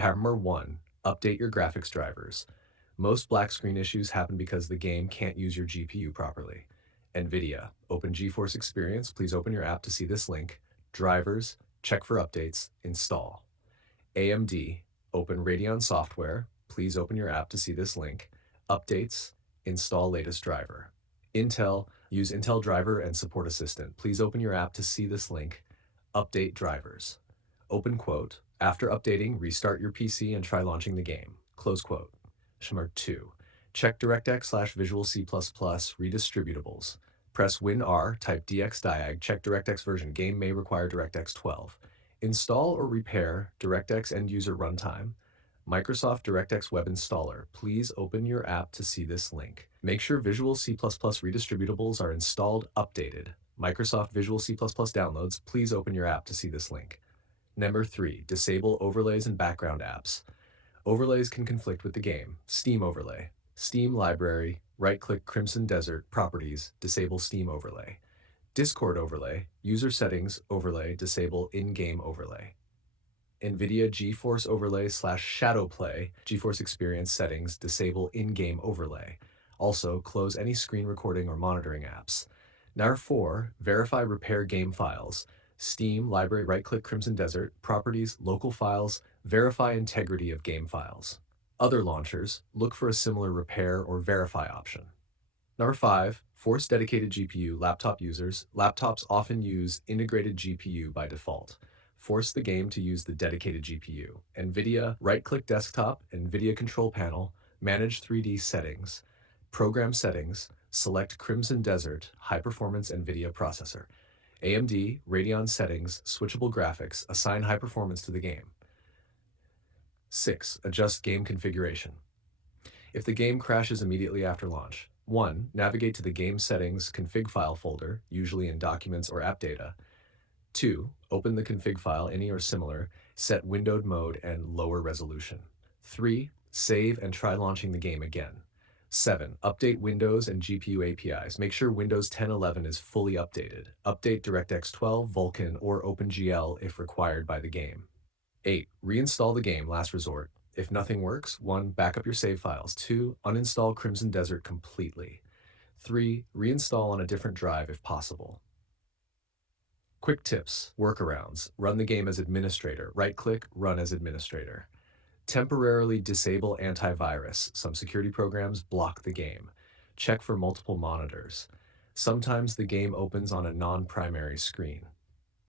Hammer 1. Update your graphics drivers. Most black screen issues happen because the game can't use your GPU properly. NVIDIA. Open GeForce Experience. Please open your app to see this link. Drivers. Check for updates. Install. AMD. Open Radeon Software. Please open your app to see this link. Updates. Install latest driver. Intel. Use Intel Driver and Support Assistant. Please open your app to see this link. Update drivers. Open quote. After updating, restart your PC and try launching the game. Close quote. Shimmer 2. Check DirectX / Visual C++ redistributables. Press Win R, type dxdiag, check DirectX version. Game may require DirectX 12. Install or repair DirectX end user runtime. Microsoft DirectX Web Installer. Please open your app to see this link. Make sure Visual C++ redistributables are installed, updated. Microsoft Visual C++ downloads. Please open your app to see this link. Number 3. Disable overlays and background apps. Overlays can conflict with the game. Steam overlay. Steam library. Right-click Crimson Desert. Properties. Disable Steam overlay. Discord overlay. User settings overlay. Disable in-game overlay. NVIDIA GeForce overlay / Shadowplay. GeForce Experience settings. Disable in-game overlay. Also, close any screen recording or monitoring apps. Number 4. Verify repair game files. Steam, library, right-click Crimson Desert, properties, local files, verify integrity of game files. Other launchers, look for a similar repair or verify option. Number 5, force dedicated GPU laptop users. Laptops often use integrated GPU by default. Force the game to use the dedicated GPU. NVIDIA, right-click desktop, NVIDIA control panel, manage 3D settings, program settings, select Crimson Desert, high-performance NVIDIA processor. AMD, Radeon settings, switchable graphics, assign high performance to the game. 6. Adjust game configuration. If the game crashes immediately after launch, 1. Navigate to the game settings config file folder, usually in Documents or App Data. 2. Open the config file, any or similar, set windowed mode and lower resolution. 3. Save and try launching the game again. 7. Update Windows and GPU APIs. Make sure Windows 10.11 is fully updated. Update DirectX 12, Vulkan, or OpenGL if required by the game. 8. Reinstall the game, last resort. If nothing works, 1. Back up your save files. 2. Uninstall Crimson Desert completely. 3. Reinstall on a different drive if possible. Quick tips, workarounds. Run the game as administrator. Right-click, run as administrator. Temporarily disable antivirus. Some security programs block the game. Check for multiple monitors. Sometimes the game opens on a non-primary screen.